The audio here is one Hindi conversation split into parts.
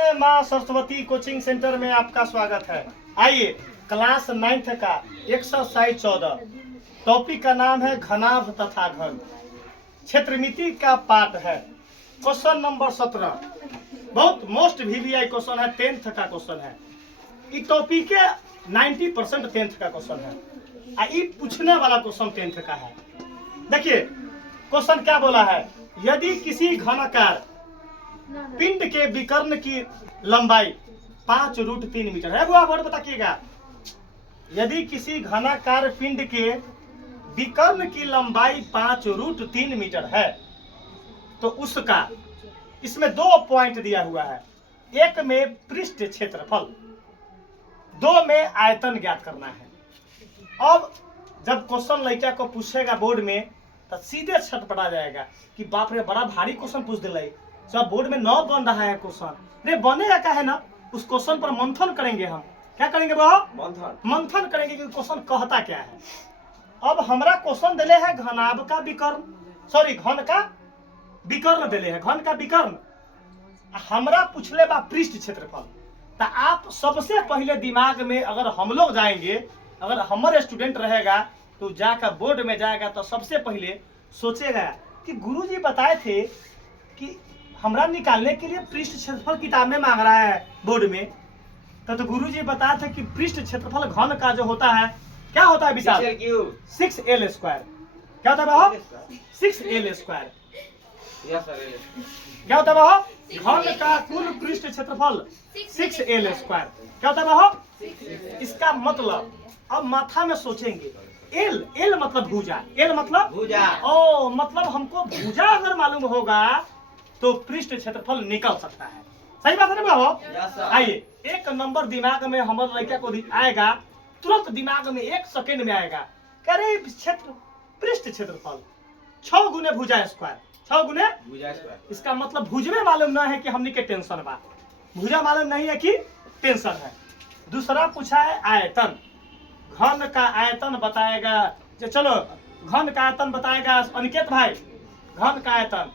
माँ सरस्वती कोचिंग सेंटर में आपका स्वागत है। आइए क्लास 9th का एक्सरसाइज 14 टॉपिक का नाम है घनाभ तथा घन। क्षेत्रमिति का पाठ है। क्वेश्चन नंबर 17 बहुत मोस्ट वीवीआई क्वेश्चन है। 10th का क्वेश्चन है। इस टॉपिक के 90% 10th का क्वेश्चन है। ये पूछने वाला क्वेश्चन 10th का है। देखिए क्वेश्चन क्या बोला है। यदि किसी घनाकार पिंड के विकर्ण की लंबाई 5√3 मीटर है। वो वर्ड बताइएगा। यदि किसी घनाकार पिंड के विकर्ण की लंबाई 5√3 मीटर है तो उसका इसमें 2 पॉइंट दिया हुआ है। एक में पृष्ठ क्षेत्रफल, 2 में आयतन ज्ञात करना है। अब जब क्वेश्चन लड़का को पूछेगा बोर्ड में तो सीधे छटपटा जाएगा कि बाप रे बड़ा भारी क्वेश्चन पूछ दिलाई। सब बोर्ड में 9 बन रहा है क्वेश्चन। रे बनेगा क्या है ना, उस क्वेश्चन पर मंथन करेंगे। हम क्या करेंगे वो मंथन करेंगे कि क्वेश्चन कहता क्या है। अब हमारा क्वेश्चन दिले है घनाभ का विकर्ण, सॉरी घन का विकर्ण दिले है। घन का विकर्ण हमरा पूछले बा पृष्ठ क्षेत्रफल। तो आप सबसे पहले दिमाग में अगर हम लोग जाएंगे, अगर हमारे स्टूडेंट रहेगा तो जाकर बोर्ड में जाएगा तो सबसे पहले सोचेगा कि गुरुजी बताए थे कि हमरा निकालने के लिए पृष्ठ क्षेत्रफल किताब में मांग रहा है बोर्ड में। तो गुरुजी बताए थे कि पृष्ठ क्षेत्रफल घन का जो होता है क्या होता है विशाल 6L²। क्या होता है बाबा 6L²। क्या होता है बाबा घन का कुल पृष्ठ क्षेत्रफल 6L²। क्या होता है बाबा। इसका मतलब अब माथा में सोचेंगे एल मतलब भुजा, एल मतलब भुजा। ओ मतलब हमको भुजा अगर मालूम होगा तो पृष्ठ क्षेत्रफल निकल सकता है। सही बात है ना बाबा। आइए एक नंबर दिमाग में हमारे लड़का को आएगा, तुरंत दिमाग में 1 सेकंड में आएगा। कह रहे क्षेत्र पृष्ठ क्षेत्रफल 6 गुने भुजा स्क्वायर, 6 गुने भुजा स्क्वायर। इसका मतलब भुजवे मालूम ना है कि हमने के टेंशन बा, भुजा मालूम नहीं है कि टेंशन है। दूसरा पूछा है आयतन। घन का आयतन बताएगा। चलो घन का आयतन बताएगा अनिकेत भाई। घन का आयतन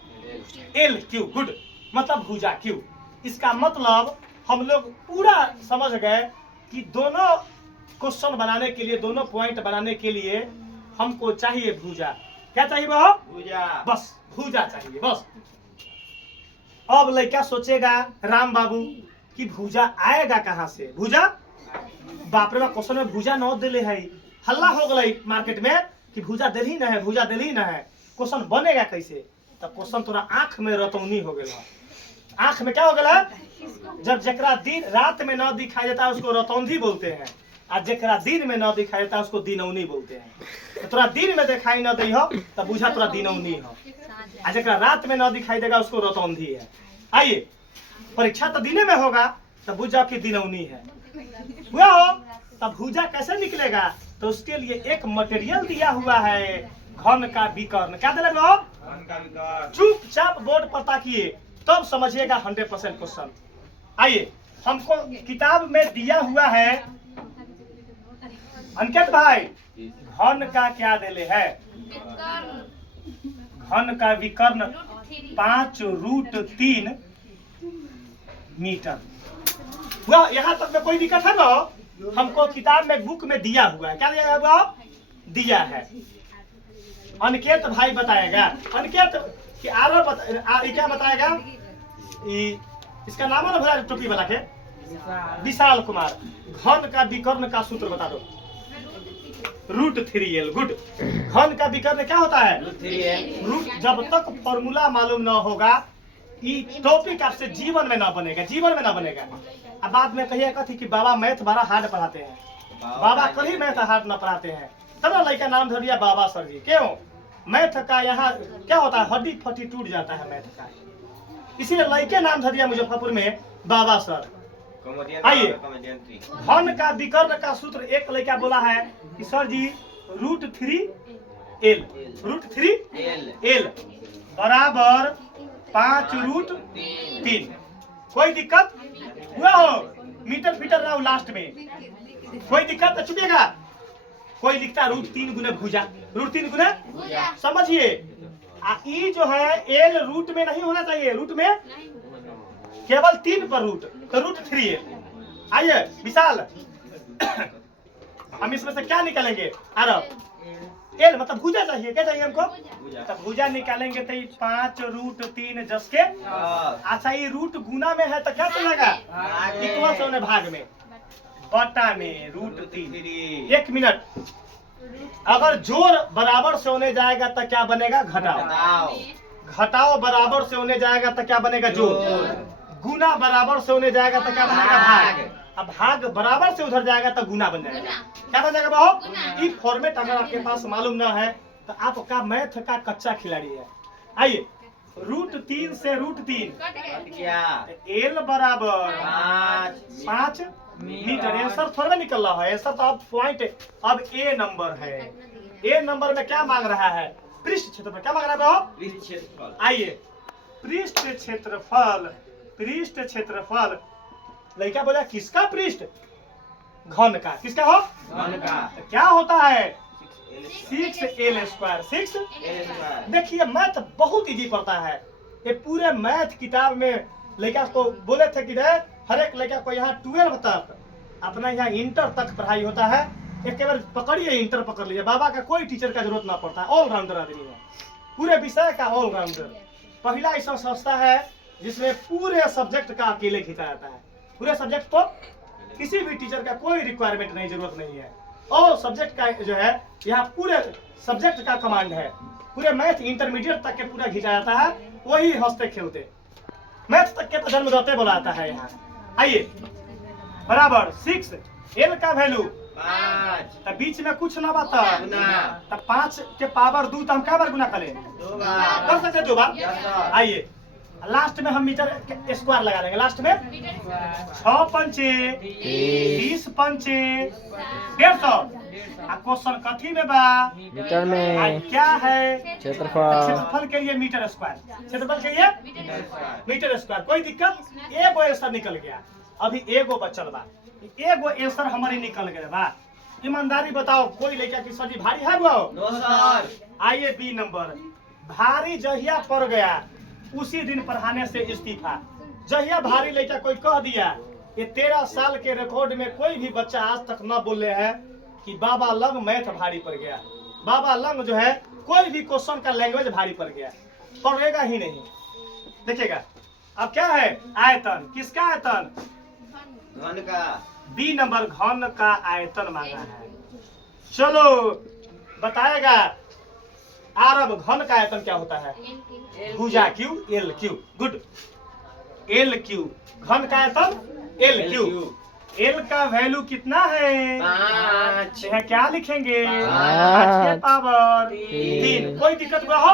L3 गुड मतलब भुजा क्यू। इसका मतलब हम लोग पूरा समझ गए कि दोनों क्वेश्चन बनाने के लिए, दोनों पॉइंट बनाने के लिए हमको चाहिए भुजा। क्या चाहिए वो भुजा, बस भुजा चाहिए बस। अब लड़का सोचेगा राम बाबू कि भुजा आएगा कहाँ से। भुजा बाप रे क्वेश्चन में भुजा न दिले है। हल्ला हो गई मार्केट में कि भुजा दिल ही न है, भुजा दिल ही न है। क्वेश्चन बनेगा कैसे। तो क्वेश्चन तोरा आंख में रतौनी हो गया। आंख में क्या हो गया। जब जकरा दिन रात में न दिखाई देता है उसको रतौंधी बोलते हैं, और जकरा दिन में न दिखाई देता है उसको दिनौनी बोलते हैं। तो तोरा दिन में दिखाई न दी हो तो बुझा तोरा दिनौनी हो, और जकरा रात में न दिखाई देगा उसको रतौंधी है। आइए परीक्षा तो दिने में होगा तो बुझा की दिनौनी है हुआ हो। तब भुजा कैसे निकलेगा। तो उसके लिए एक मटेरियल दिया हुआ है घन का विकर्ण। क्या दिया चुपचाप बोर्ड पर ताकिए तब समझिएगा 100% क्वेश्चन। आइए हमको किताब में दिया हुआ है अंकित भाई घन का क्या दिले है। घन का विकर्ण 5√3 मीटर हुआ। यहाँ तक में कोई दिक्कत है ना। हमको किताब में बुक में दिया हुआ है। क्या दिया हुआ दिया है। अनिकेत भाई बताएगा। अनिकेत कि क्या बताएगा। इसका नाम है ना टोपी वाला के विशाल कुमार। घन का विकर्ण का सूत्र बता दो। √3L good. घन का विकर्ण क्या होता है रूट। जब तक फॉर्मूला मालूम ना होगा ये टॉपिक आपसे जीवन में ना बनेगा, जीवन में ना बनेगा। अब बाद में कहिएगा कि बाबा मैथ बड़ा हार्ड पढ़ाते हैं। बाबा कभी मैथ हार्ड ना पढ़ाते हैं। तब ना लड़का नाम धर दिया बाबा सर जी। क्यों मैथ का यहाँ क्या होता है हड्डी फटी टूट जाता है मैथ का, इसीलिए लड़के नाम धर दिया मुजफ्फरपुर में बाबा सर। आइए घन का विकर्ण का सूत्र एक लड़का बोला है कि सर जी √3L बराबर 5√3। कोई दिक्कत हुआ हो मीटर फीटर रहा लास्ट में कोई दिक्कत चुकेगा। कोई लिखता √3 गुने भुजा, √3 गुने समझिए। ई जो है एल रूट में नहीं होना चाहिए, रूट में केवल 3 पर रूट, तो रूट 3l। आइए विशाल, हम इसमें से क्या निकालेंगे? आरब एल मतलब भुजा चाहिए, क्या चाहिए हमको? तब भुजा निकालेंगे तो 5 रूट 3 जस के। अच्छा ये रूट गुना में है तो क्या चलेगा? इक्वल से होने भाग में, बटा में रूट 3। 1 मिनट, अगर जोड़ बराबर से होने जाएगा तो क्या बनेगा? घटाओ। घटाओ बराबर से होने जाएगा तो क्या बनेगा? जोड़। गुना बराबर से होने जाएगा तो क्या बनेगा? भाग। अब भाग बराबर से उधर जाएगा तो गुना बन जाएगा। क्या बन जाएगा बाबू? ये फॉर्मेट अगर आपके पास मालूम ना है तो आपका मैथ का कच्चा खिलाड़ी है। आइए, रूट 3 से रूट 3 एल बराबर 5 मीटर। आंसर थोड़ा निकल रहा है, आंसर तो अब पॉइंट। अब ए नंबर है, ए नंबर में क्या मांग रहा है? पृष्ठ क्षेत्रफल। क्या मांग रहा है बाबू? पृष्ठ क्षेत्रफल। आइए, पृष्ठ क्षेत्रफल, पृष्ठ क्षेत्रफल। लड़का बोला किसका पृष्ठ? घन का। किसका हो? घन का। तो क्या होता है? 6l²। 6 देखिए मैथ बहुत इजी पड़ता है। ये पूरे मैथ किताब में लड़का को बोले थे कि हर एक लड़का को यहाँ 12 तक, अपना यहाँ इंटर तक पढ़ाई होता है। एक बार पकड़िए, इंटर पकड़ लीजिए, बाबा का कोई टीचर का जरूरत ना पड़ता है। ऑलराउंडर आदमी है, पूरे विषय का ऑलराउंडर। पहला ऐसा संस्था है जिसमें पूरे सब्जेक्ट का अकेले खींचा जाता है। पूरे सब्जेक्ट को किसी भी टीचर का कोई रिक्वायरमेंट नहीं, जरूरत नहीं है। और सब्जेक्ट का जो है यहाँ पूरे सब्जेक्ट का कमांड है। पूरे मैथ इंटरमीडिएट तक के पूरा खींचा जाता है। वही हंसते खेलते मैथ तक के तो जन्मदाते बुलाता है यहाँ। आइए, बराबर 6 एल का वैल्यू 5, तब बीच में कुछ ना बता, तब 5 के पावर 2 तो हम क्या बार गुना करें? 2 बार कर सकते, 2 बार। आइए लास्ट में हम मीटर स्क्वायर लगा लेंगे। लास्ट में 6 पंचे 30 पंचे 150। क्वेश्चन कथी में बा? मीटर में। क्या है? क्षेत्रफल। क्षेत्रफल के लिए मीटर स्क्वायर, क्षेत्रफल के लिए मीटर स्क्वायर। कोई दिक्कत? एगो आंसर निकल गया, अभी एगो बचल बा। एगो आंसर हमारी निकल गया बा। ईमानदारी बताओ, कोई लड़का की सब्जी भारी है? No sir. आइए बी नंबर, भारी जहिया पड़ गया उसी दिन पढ़ाने से इस्तीफा। जहिया भारी लड़का कोई कह दिया, ये 13 साल के रिकॉर्ड में कोई भी बच्चा आज तक न बोले है कि बाबा लंग मैथ भारी पड़ गया। बाबा लंग जो है कोई भी क्वेश्चन का लैंग्वेज भारी पड़ गया, पढ़ेगा ही नहीं। देखिएगा अब क्या है? आयतन। किसका आयतन? घन का। बी नंबर, घन का आयतन मांगा है। चलो बताएगा आरब, घन का आयतन क्या होता है? भुजा Q L Q. Good, L Q. घन का आयतन एल क्यू। एल का वैल्यू कितना है? 5 है। क्या लिखेंगे? 5 के पावर 3। कोई दिक्कत हुआ हो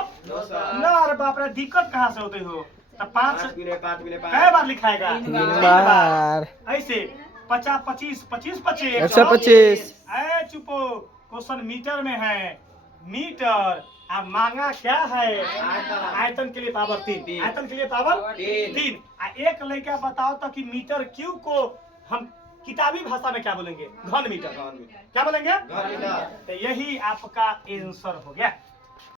ना? अरे बाप रे, दिक्कत कहाँ से होते हो? तब 5 कै बार लिखाएगा? 3 बार। ऐसे 50 25 25 25 125। ऐ चुपो, क्वेश्चन मीटर में है। मीटर अब मांगा क्या है? आयतन के लिए पावर 3। आयतन के लिए पावर 3। एक लड़का बताओ तो कि मीटर क्यू को हम किताबी भाषा में क्या बोलेंगे? घन मीटर। क्या बोलेंगे? घन मीटर। तो यही आपका आंसर हो गया।